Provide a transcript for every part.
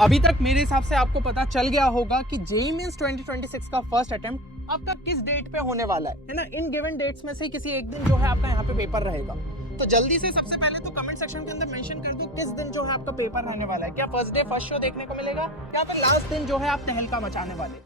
अभी तक मेरे हिसाब से आपको पता चल गया होगा कि जेईई मेंस 2026 का फर्स्ट अटेम्प्ट आपका किस डेट पे होने वाला है ना। इन गिवन डेट्स में से किसी एक दिन जो है आपका यहाँ पे पेपर रहेगा। तो जल्दी से सबसे पहले तो कमेंट सेक्शन के अंदर मेंशन कर दो किस दिन जो है आपका पेपर रहने वाला है। क्या फर्स्ट डे फर्स्ट शो देखने को मिलेगा या फिर लास्ट दिन जो है आप तहलका मचाने वाले।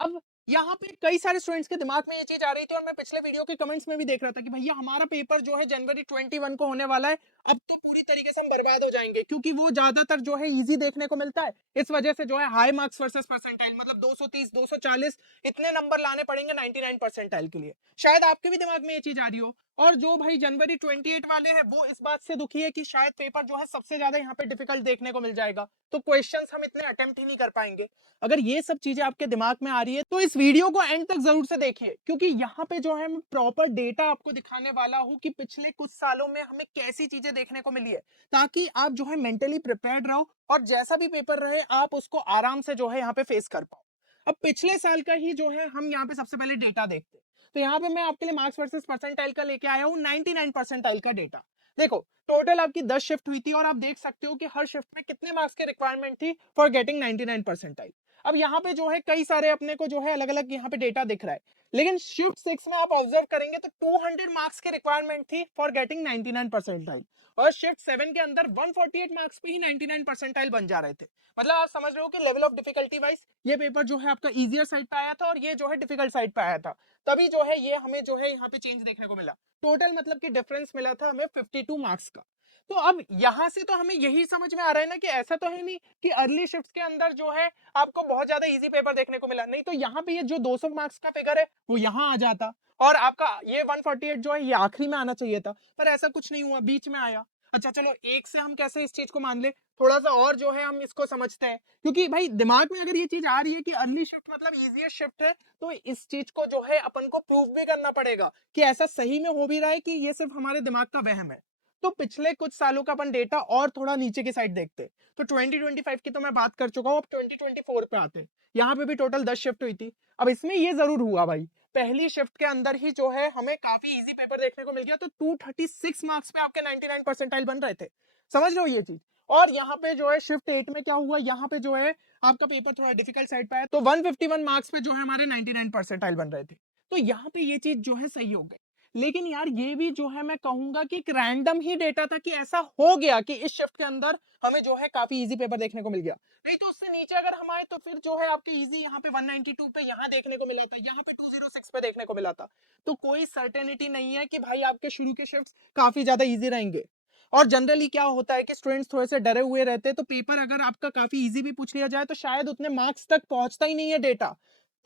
अब यहाँ पे कई सारे स्टूडेंट्स के दिमाग में ये चीज आ रही थी और मैं पिछले वीडियो के कमेंट्स में भी देख रहा था कि भैया हमारा पेपर जो है जनवरी 21 को होने वाला है, अब तो पूरी तरीके से हम बर्बाद हो जाएंगे क्योंकि वो ज्यादातर जो है इजी देखने को मिलता है। इस वजह से जो है हाई मार्क्स वर्सेस परसेंटाइल मतलब 230 240 इतने नंबर लाने पड़ेंगे 99 परसेंटाइल के लिए। शायद आपके भी दिमाग में ये चीज आ रही हो। और जो भाई जनवरी 28 वाले हैं वो इस बात से दुखी है कि शायद पेपर जो है सबसे ज्यादा यहाँ पे डिफिकल्ट देखने को मिल जाएगा, तो क्वेश्चंस हम इतने अटेम्प्ट ही नहीं कर पाएंगे। अगर ये सब चीजें आपके दिमाग में आ रही है तो इस वीडियो को एंड तक जरूर से देखिए क्योंकि यहाँ पे जो है मैं प्रॉपर डेटा आपको दिखाने वाला हूँ कि पिछले कुछ सालों में हमें कैसी चीजें देखने को मिली है, ताकि आप जो है मेंटली प्रिपेयर्ड रहो और जैसा भी पेपर रहे आप उसको आराम से जो है यहाँ पे फेस कर पाओ। अब पिछले साल का ही जो है हम यहाँ पे सबसे पहले डेटा देखते हैं। तो यहाँ पे मैं आपके लिए मार्क्स वर्सेस परसेंटाइल का लेके आया हूँ 99 परसेंटाइल का डेटा। देखो टोटल आपकी 10 शिफ्ट हुई थी और आप देख सकते हो कि हर शिफ्ट में कितने मार्क्स की रिक्वायरमेंट थी फॉर गेटिंग 99 परसेंटाइल। अब यहाँ पे जो है कई सारे अपने को जो है अलग अलग यहाँ पे डेटा दिख रहा है, लेकिन शिफ्ट 6 में आप ऑब्जर्व करेंगे तो 200 मार्क्स की रिक्वायरमेंट थी फॉर गेटिंग 99 परसेंटाइल और शिफ्ट 7 के अंदर 148 मार्क्स पे ही 99 परसेंटाइल बन जा रहे थे। मतलब आप समझ रहे हो कि लेवल ऑफ डिफिकल्टी वाइज ये पेपर जो है आपका इजियर साइड पे आया था और ये जो है डिफिकल्ट साइड पे आया था। तभी जो है ये हमें जो है यहाँ पे चेंज देखने को मिला। टोटल मतलब कि डिफरेंस मिला था हमें 52 मार्क्स का। तो अब यहां से तो हमें यही समझ में आ रहा है ना कि ऐसा तो है नहीं कि अर्ली शिफ्ट्स के अंदर जो है आपको बहुत ज्यादा इजी पेपर देखने को मिला, नहीं तो यहाँ पे ये जो 200 मार्क्स का फिगर है वो यहाँ आ जाता और आपका ये 148 जो है ये आखिरी में आना चाहिए था, पर ऐसा कुछ नहीं हुआ, बीच में आया। अच्छा चलो एक से हम कैसे इस चीज को मान ले, थोड़ा सा और जो है हम इसको समझते हैं क्योंकि भाई दिमाग में अगर ये चीज आ रही है कि अर्ली शिफ्ट मतलब इजीएस्ट शिफ्ट है तो इस चीज को जो है अपन को प्रूव भी करना पड़ेगा कि ऐसा सही में हो भी रहा है कि ये सिर्फ हमारे दिमाग का वहम है। तो पिछले कुछ सालों का अपन डेटा और थोड़ा नीचे की साइड देखते हैं। तो 2025 की तो मैं बात कर चुका हूँ, अब 2024 पे आते हैं। यहाँ पे भी टोटल 10 शिफ्ट हुई थी। अब इसमें ये जरूर हुआ भाई पहली शिफ्ट के अंदर ही जो है हमें काफी इजी पेपर देखने को मिल गया, तो 236 मार्क्स पे आपके 99 परसेंटाइल बन रहे थे। समझ लो ये चीज। और यहाँ पे जो है शिफ्ट 8 में क्या हुआ, यहाँ पे जो है आपका पेपर थोड़ा डिफिकल्ट साइड पे आया तो 151 मार्क्स पे जो है हमारे 99 परसेंटाइल बन रहे थे। तो यहाँ पे ये चीज जो है सही हो गई। लेकिन यार ये भी जो है मैं कहूंगा कि एक रैंडम ही डेटा था कि ऐसा हो गया कि इस शिफ्ट के अंदर हमें जो है काफी इजी पेपर देखने को मिल गया। नहीं तो उससे नीचे अगर हम आए तो फिर जो है आपके इजी यहाँ पे 192 पे यहाँ देखने को मिला था, यहाँ पे 206 पे देखने को मिला था। तो कोई सर्टेनिटी नहीं है कि भाई आपके शुरू के शिफ्ट काफी ज्यादा इजी रहेंगे। और जनरली क्या होता है कि स्टूडेंट्स थोड़े से डरे हुए रहते हैं, तो पेपर अगर आपका काफी इजी भी पूछ लिया जाए तो शायद उतने मार्क्स तक पहुंचता ही नहीं है डेटा।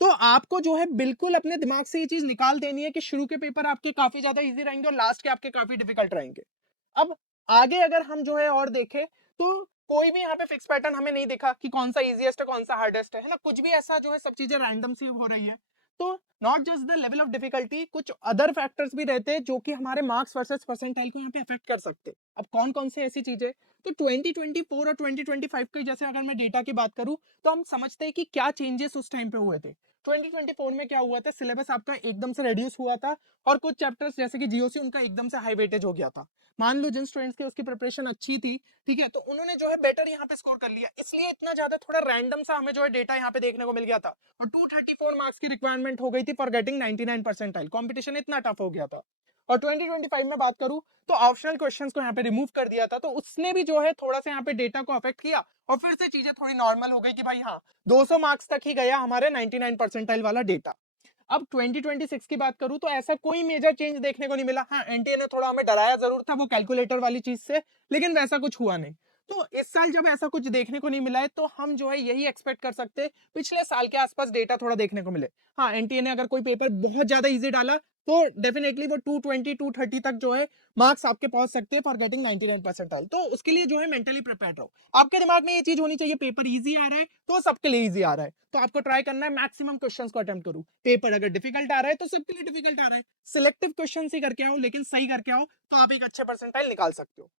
तो आपको जो है बिल्कुल अपने दिमाग से ये चीज निकाल देनी है कि शुरू के पेपर आपके काफी ज्यादा इजी रहेंगे और लास्ट के आपके काफी डिफिकल्ट रहेंगे। अब आगे अगर हम जो है और देखें तो कोई भी यहाँ पे फिक्स पैटर्न हमें नहीं दिखा कि कौन सा इजीएस्ट है कौन सा हार्डेस्ट है ना, कुछ भी ऐसा जो है सब चीजें रैंडम सी हो रही है। तो not just the level of difficulty, कुछ अदर फैक्टर्स भी रहते हैं जो कि हमारे मार्क्स वर्सेस परसेंटाइल को यहाँ पे अफेक्ट कर सकते हैं। अब कौन कौन से ऐसी चीजें, तो 2024 और 2025 के जैसे अगर मैं डेटा की बात करूं तो हम समझते हैं कि क्या चेंजेस उस टाइम पे हुए थे। 2024 में क्या हुआ था, सिलेबस आपका एकदम से रिड्यूस हुआ था और कुछ चैप्टर्स जैसे कि जीओसी उनका एकदम से हाई वेटेज हो गया था। मान लो जिन स्टूडेंट्स की उसकी प्रिपरेशन अच्छी थी, ठीक है, तो उन्होंने जो है बेटर यहाँ पे स्कोर कर लिया, इसलिए इतना ज्यादा थोड़ा रैंडम सा हमें जो है डेटा यहाँ पे देखने को मिल गया था और 234 मार्क्स की रिक्वायरमेंट हो गई थी फॉर गेटिंग 99 परसेंटाइल। कॉम्पिटिशन इतना टफ हो गया था। और 2025 में बात करूं तो ऑप्शनल क्वेश्चंस को यहाँ पे रिमूव कर दिया था, तो उसने भी जो है थोड़ा सा यहाँ पे डेटा को अफेक्ट किया और फिर से चीजें थोड़ी नॉर्मल हो गई कि भाई हाँ 200 मार्क्स तक ही गया हमारे 99 परसेंटाइल वाला डेटा। अब 2026 की बात करूं तो ऐसा कोई मेजर चेंज देखने को नहीं मिला। हाँ एनटीए ने थोड़ा हमें डराया जरूर था वो कैलकुलेटर वाली चीज से, लेकिन वैसा कुछ हुआ नहीं। तो इस साल जब ऐसा कुछ देखने को नहीं मिला है तो हम जो है यही एक्सपेक्ट कर सकते हैं पिछले साल के आसपास डेटा थोड़ा देखने को मिले। हाँ एनटीए ने अगर कोई पेपर बहुत ज्यादा इजी डाला तो डेफिनेटली वो 220 230 तक जो है मार्क्स आपके पहुंच सकते हैं फॉर गेटिंग 99 परसेंटाइल। तो उसके लिए जो है मेंटली प्रिपेयर्ड रहो। आपके दिमाग में ये चीज होनी चाहिए पेपर इजी आ रहा है तो सबके लिए इजी आ रहा है, तो आपको ट्राई करना है मैक्सिमम क्वेश्चंस को अटेम्प्ट करूं। पेपर अगर डिफिकल्ट आ रहा है तो सबके लिए डिफिकल्ट आ रहा है, सिलेक्टिव क्वेश्चन ही करके आओ लेकिन सही करके आओ तो आप एक अच्छे परसेंटाइल निकाल सकते हो।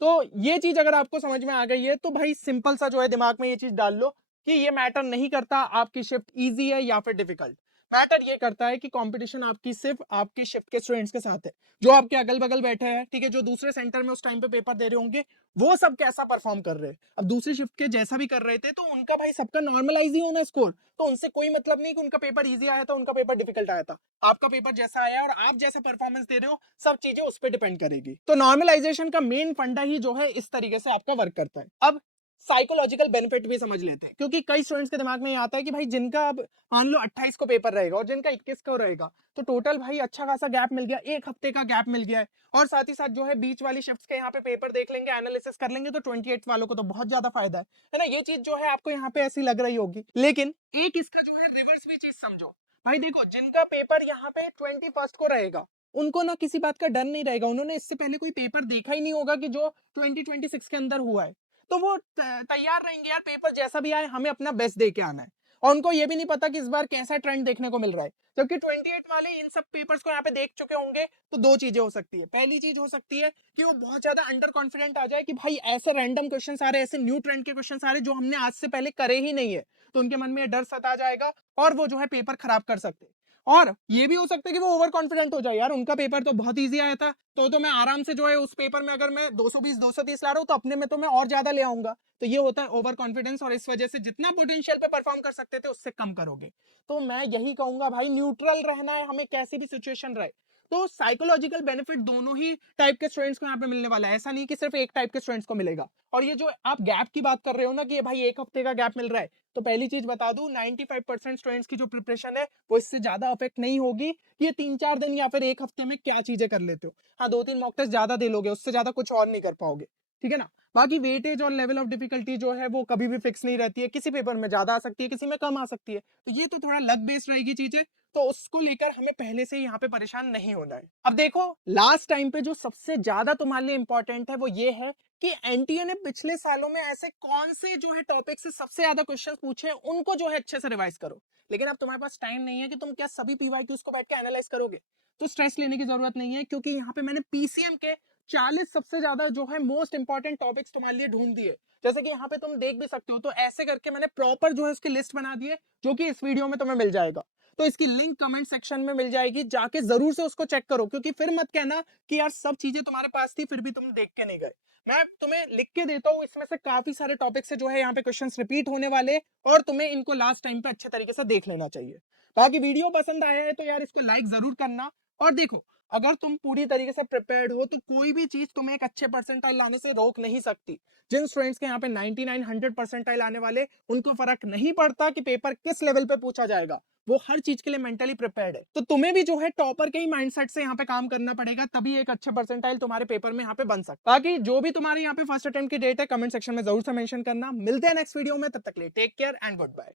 तो ये चीज अगर आपको समझ में आ गई है तो भाई सिंपल सा जो है दिमाग में ये चीज डाल लो कि ये मैटर नहीं करता आपकी शिफ्ट इजी है या फिर डिफिकल्ट। मैटर ये करता है कि कंपटीशन आपकी सिर्फ आपकी शिफ्ट के स्टूडेंट्स के साथ है, जो आपके अगल बगल बैठे हैं, ठीक है, जो दूसरे सेंटर में उस टाइम पे पेपर दे रहे होंगे, वो सब कैसा परफॉर्म कर रहे हैं। अब दूसरी शिफ्ट के जैसा भी कर रहे थे तो उनका भाई सबका नॉर्मलाइज ही होना स्कोर, तो उनसे कोई मतलब नहीं कि उनका पेपर इजी आया था, उनका पेपर डिफिकल्ट आया था। आपका पेपर जैसा आया और आप जैसा परफॉर्मेंस दे रहे हो, सब चीजें उस पर डिपेंड करेगी। तो नॉर्मलाइजेशन का मेन फंडा ही जो है इस तरीके से आपका वर्क करता है। अब साइकोलॉजिकल बेनिफिट भी समझ लेते हैं, क्योंकि कई स्टूडेंट्स के दिमाग में ये आता है कि भाई जिनका अब मान लो 28 को पेपर रहेगा और जिनका 21 को रहेगा, तो टोटल भाई अच्छा खासा गैप मिल गया, एक हफ्ते का गैप मिल गया है, और साथ ही साथ जो है बीच वाली शिफ्ट्स के यहाँ पे पेपर देख लेंगे, एनालिसिस कर लेंगे, तो 28 वालों को तो बहुत ज्यादा फायदा है ना। ये चीज जो है आपको यहाँ पे ऐसी लग रही होगी, लेकिन एक इसका जो है रिवर्स भी चीज समझो। भाई देखो, जिनका पेपर यहाँ पे 21 को रहेगा, उनको ना किसी बात का डर नहीं रहेगा, उन्होंने इससे पहले कोई पेपर देखा ही नहीं होगा कि जो 2026 के अंदर हुआ है, तो वो तैयार रहेंगे यार, पेपर जैसा भी आए हमें अपना बेस्ट दे के आना है। और उनको ये भी नहीं पता कि इस बार कैसा ट्रेंड देखने को मिल रहा है, जबकि 28 वाले इन सब पेपर्स को यहाँ पे देख चुके होंगे। तो दो चीजें हो सकती है, पहली चीज हो सकती है कि वो बहुत ज्यादा अंडर कॉन्फिडेंट आ जाए कि भाई ऐसे रैंडम क्वेश्चन आ रहे, ऐसे न्यू ट्रेंड के क्वेश्चन आ रहे जो हमने आज से पहले करे ही नहीं है, तो उनके मन में डर सता जाएगा और वो जो है पेपर खराब कर सकते हैं। और ये भी हो सकता है कि वो ओवर कॉन्फिडेंट हो जाए, यार उनका पेपर तो बहुत इजी आया था, तो मैं आराम से जो है उस पेपर में अगर मैं 220 230 ला रहा हूँ तो अपने में तो मैं और ज्यादा ले आऊंगा। तो ये होता है ओवर कॉन्फिडेंस, और इस वजह से जितना पोटेंशियल पे परफॉर्म कर सकते थे उससे कम करोगे। तो मैं यही कहूंगा भाई, न्यूट्रल रहना है हमें, कैसी भी सिचुएशन रहे। तो साइकोलॉजिकल बेनिफिट दोनों ही टाइप के स्टूडेंट्स को यहाँ पे मिलने वाला है, ऐसा नहीं कि सिर्फ एक टाइप के स्टूडेंट्स को मिलेगा। और ये जो आप गैप की बात कर रहे हो ना कि ये भाई एक हफ्ते का गैप मिल रहा है, तो पहली चीज बता दूं, 95% स्टूडेंट्स की जो प्रिपरेशन है वो इससे ज्यादा अफेक्ट नहीं होगी। ये 3-4 दिन या फिर एक हफ्ते में क्या चीजें कर लेते हो, हाँ 2-3 मॉक टेस्ट ज्यादा दे लोगे, उससे ज्यादा कुछ और नहीं कर पाओगे, ठीक है ना। बाकी वेटेज और लेवल ऑफ डिफिकल्टी जो है वो कभी भी फिक्स नहीं रहती है, किसी पेपर में ज्यादा आ सकती है, किसी में कम आ सकती है, तो ये तो थोड़ा लक बेस्ड रहेगी चीजें, तो उसको लेकर हमें पहले से ही यहाँ पे परेशान नहीं होना है। अब देखो, लास्ट टाइम पे जो सबसे ज्यादा तुम्हारे लिए इंपॉर्टेंट है वो ये है कि एनटीए ने पिछले सालों में ऐसे कौन से जो है टॉपिक से सबसे ज्यादा क्वेश्चन पूछे, उनको जो है अच्छे से रिवाइज करो। लेकिन अब तुम्हारे पास टाइम नहीं है कि तुम क्या सभी पीवाईक्यूज को बैठ के एनालाइज करोगे, तो स्ट्रेस लेने की जरूरत नहीं है, क्योंकि यहाँ पे मैंने पीसीएम के 40 सबसे ज्यादा जो है मोस्ट इंपॉर्टेंट टॉपिक्स तुम्हारे लिए ढूंढ दिए, जैसे कि यहाँ पे तुम देख भी सकते हो। तो ऐसे करके मैंने प्रॉपर जो है उसकी लिस्ट बना दी है, जो कि इस वीडियो में तुम्हें मिल जाएगा। तो इसकी लिंक कमेंट सेक्शन में मिल जाएगी, जाके जरूर से उसको चेक करो, क्योंकि फिर मत कहना कि यार सब चीजें तुम्हारे पास थी फिर भी तुम देख के नहीं गए। मैं तुम्हें लिख के देता हूँ, इसमें से काफी सारे टॉपिक से जो है यहाँ पे क्वेश्चंस रिपीट होने वाले, और तुम्हें इनको लास्ट टाइम पे अच्छे तरीके से देख लेना चाहिए। बाकी वीडियो पसंद आया है तो यार इसको लाइक जरूर करना। और देखो, अगर तुम पूरी तरीके से प्रिपेयर्ड हो तो कोई भी चीज तुम्हें एक अच्छे परसेंटाइल लाने से रोक नहीं सकती। जिन स्टूडेंट्स के यहाँ पे 99 100 परसेंटाइल आने वाले, उनको फर्क नहीं पड़ता कि पेपर किस लेवल पे पूछा जाएगा, वो हर चीज के लिए मेंटली प्रिपेयर्ड है। तो तुम्हें भी जो है टॉपर के ही माइंडसेट से यहाँ पे काम करना पड़ेगा, तभी एक अच्छे परसेंटाइल तुम्हारे पेपर में यहाँ पे बन सकता है। बाकी जो भी तुम्हारे यहाँ पे फर्स्ट अटेम्प्ट की डेट है कमेंट सेक्शन में जरूर से मेंशन करना। मिलते हैं नेक्स्ट वीडियो में, तब तक के लिए take care and good bye.